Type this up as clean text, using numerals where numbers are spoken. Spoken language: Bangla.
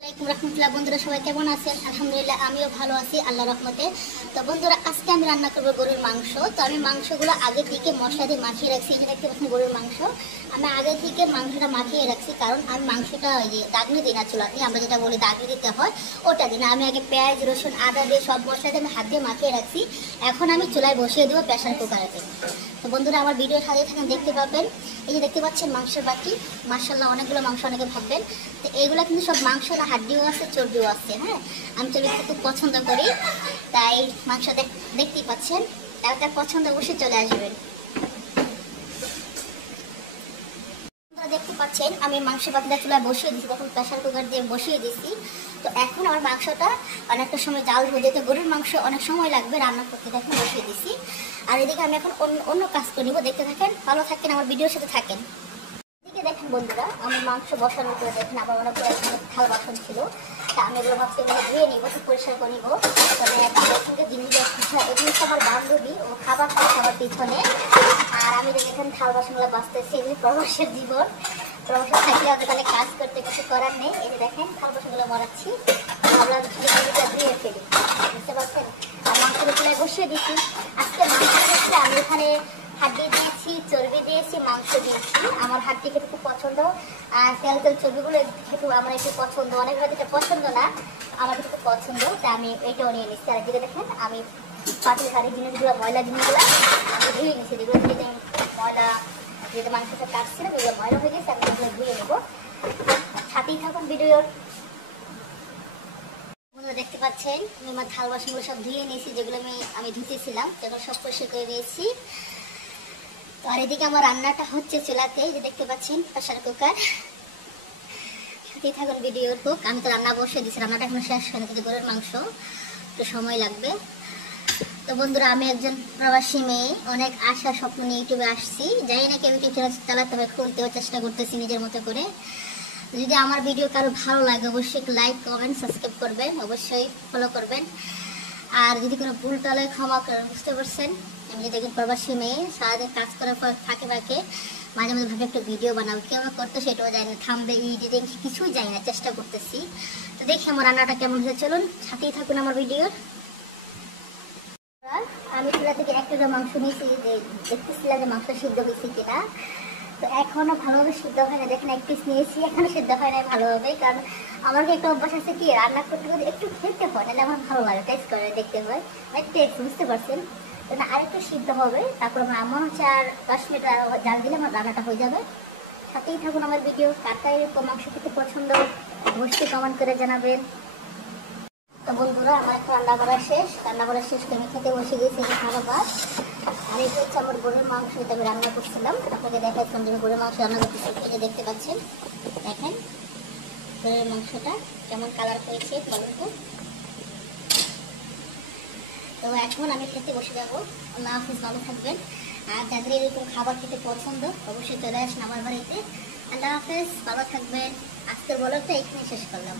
রহমতুল্লাহ। বন্ধুরা সবাই কেমন আছেন? আলহামদুলিল্লাহ আমিও ভালো আছি আল্লাহর রহমতে। তো বন্ধুরা আজকে আমি রান্না করবো গরুর মাংস। তো আমি মাংসগুলো আগে থেকে মশলা দিয়ে মাখিয়ে রাখছি। এটা দেখতে পাচ্ছেন গরুর মাংস। আমি আগে থেকে মাংসটা মাখিয়ে রাখছি, কারণ আমি মাংসটা ওই যে দাগনি দিই না চুলাতে, আমরা যেটা বলি দাগনি দিতে হয় ওটা দিই না। আমি আগে পেঁয়াজ রসুন আদা দিয়ে সব মশলা দিয়ে আমি হাত দিয়ে মাখিয়ে রাখছি। এখন আমি চুলায় বসিয়ে দেবো প্রেসার কুকারেতে। তো বন্ধুরা আমার ভিডিও সাথে থাকেন, দেখতে পাবেন। এই যে দেখতে পাচ্ছেন মাংসের বাটি, মাশাআল্লাহ অনেকগুলো মাংস, অনেকে ভাববেন। তো এইগুলো কিন্তু সব মাংস না, হাড্ডিও আছে চর্বিও আছে। হ্যাঁ, আমি চর্বি খেতে খুব পছন্দ করি, তাই মাংস দেখতেই পাচ্ছেন। তার পছন্দ অবশ্যই চলে আসবেন। দেখতে পাচ্ছেন আমি মাংসের বাটিটা চুলায় বসিয়ে দিচ্ছি, তখন প্রেসার কুকার দিয়ে বসিয়ে দিচ্ছি। তো এখন আমার মাংসটা অনেকটা সময় জাল হয়ে যেতে, গরুর মাংস অনেক সময় লাগবে রান্না করতে, দেখুন বসিয়ে দিচ্ছি। আর এদিকে আমি এখন অন্য কাজ করে নিব, দেখতে থাকেন, ভালো থাকেন, আমার ভিডিওর সাথে থাকেন। এদিকে দেখেন বন্ধুরা, আমার মাংস বসানোর পরে দেখেন আমার অনেকগুলো থাল বাসন ছিল, তা আমি এগুলো ভাবছি এগুলো ধুয়ে নিবো, একটু পরিষ্কার করে নিবো। তবে এখানকার জিনিসগুলো এগুলো আমার বান্ধবী ও খাবার খাওয়া সবার পিছনে। আর আমি দেখেন থাল বাসনগুলো বাঁচতেছি, এগুলি প্রবাসের জীবন। প্রবাসে থাকলে আমাদের তাহলে কাজ করতে কিছু করার নেই। এই যে দেখেন থাল বাসনগুলো মরাচ্ছি, আমরা ধুয়ে ফেলি, বুঝতে পারছেন। আর মাংসের চুলায় বসিয়ে দিচ্ছি। আজকে মাংস দিচ্ছি আমি এখানে হাড্ডি দিয়েছি, চর্বি দিয়েছি, মাংস দিয়েছি। আমার হাড্ডি খেতে খুব পছন্দ, আর তেল চর্বিগুলো খেতে আমার একটু পছন্দ। অনেক হয়তো এটা পছন্দ না, আমার কিন্তু খুব পছন্দ, তাই আমি এটাও নিয়ে নিচ্ছি। আর এদিকে দেখেন আমি পাতিল কারি জিনিসগুলো, ময়লা জিনিসগুলো আমি ধুয়ে নিচ্ছি। যেগুলো থেকে ময়লা, যেহেতু মাংসটা কাটছিলাম এগুলো ময়লা হয়ে গেছে, আমি এগুলো ধুয়ে নেবো। সাথেই থাকুন ভিডিওর। দেখতে পাচ্ছেন আমি আমার থাল বাসনগুলো সব ধুয়ে নিয়েছি, যেগুলো আমি ধুতেছিলাম সেগুলো সব পরিষ্কার করে নিয়েছি। তো আর এদিকে আমার রান্নাটা হচ্ছে চুলাতে, যে দেখতে পাচ্ছেন প্রেসার কুকার। সাথেই থাকুন ভিডিওর হোক। আমি তো রান্না বসে দিচ্ছি, রান্নাটা এখনো শেষ হয়নি, কিন্তু গরুর মাংস একটু সময় লাগবে। তো বন্ধুরা আমি একজন প্রবাসী মেয়ে, অনেক আশা স্বপ্ন নিয়ে ইউটিউবে আসছি। জানি না কেউ ইউটিউব চ্যানেল চালাতে হবে, খুলতেও চেষ্টা করতেছি নিজের মতো করে। যদি আমার ভিডিও কারো ভালো লাগে অবশ্যই লাইক কমেন্ট সাবস্ক্রাইব করবেন, অবশ্যই ফলো করবেন। আর যদি কোনো ভুল টলে ক্ষমা করেন, বুঝতে পারছেন। আমি যদি একজন প্রবাসী মেয়ে, সারাদিন কাজ করার পর ফাঁকে মাঝে মাঝে ভাবে একটু ভিডিও বানাবো, কেউ করতে সেটাও যায় না, থামবে এডিটিং কিছুই যায় না, চেষ্টা করতেছি। তো দেখি আমার রান্নাটা কেমন হয়েছে, চলুন সাথেই থাকুন আমার ভিডিওর। আমি চুলা থেকে এক কিলো মাংস নিয়েছি, দেখতেছিলাম যে মাংস সিদ্ধ হয়েছে কিনা। তো এখনো ভালোভাবে সিদ্ধ হয় না, দেখেন এক পিস নিয়েছি, এখনো সিদ্ধ হয় না ভালোভাবে। কারণ আমার একটা অভ্যাস আছে কি, রান্না করতে করতে একটু খেতে হয়, নাহলে আমার ভালো লাগে, টেস্ট করে দেখতে হয়, টেস্ট, বুঝতে পারছেন। আরেকটু সিদ্ধ হবে, তারপর আমার হচ্ছে আর 10 মিনিট জাল দিলে আমার রান্নাটা হয়ে যাবে। সাথেই থাকুন আমার ভিডিও। কাটা এরকম মাংস খেতে পছন্দ অবশ্যই কমেন্ট করে জানাবেন। তো বন্ধুরা আমার একটা রান্না করা শেষ করে আমি খেতে বসে গেছি খাবার ভাত। আর এটা হচ্ছে আমার গরুর মাংস, এটা আমি রান্না করছিলাম, আপনাকে দেখাচ্ছিলাম যে গরুর মাংস রান্না করতেছি। এই যে দেখতে পাচ্ছেন, দেখেন গরুর মাংসটা কেমন কালার হয়েছে বলুন তো। তো এখন আমি খেতে বসে যাবো। আল্লাহ হাফিজ, ভালো থাকবেন। আর যাদের এরকম খাবার খেতে পছন্দ অবশ্যই চলে আসেন আমার বাড়িতে। আল্লাহ হাফিজ, ভালো থাকবেন। আজকের ব্লগটা এখানে শেষ করলাম।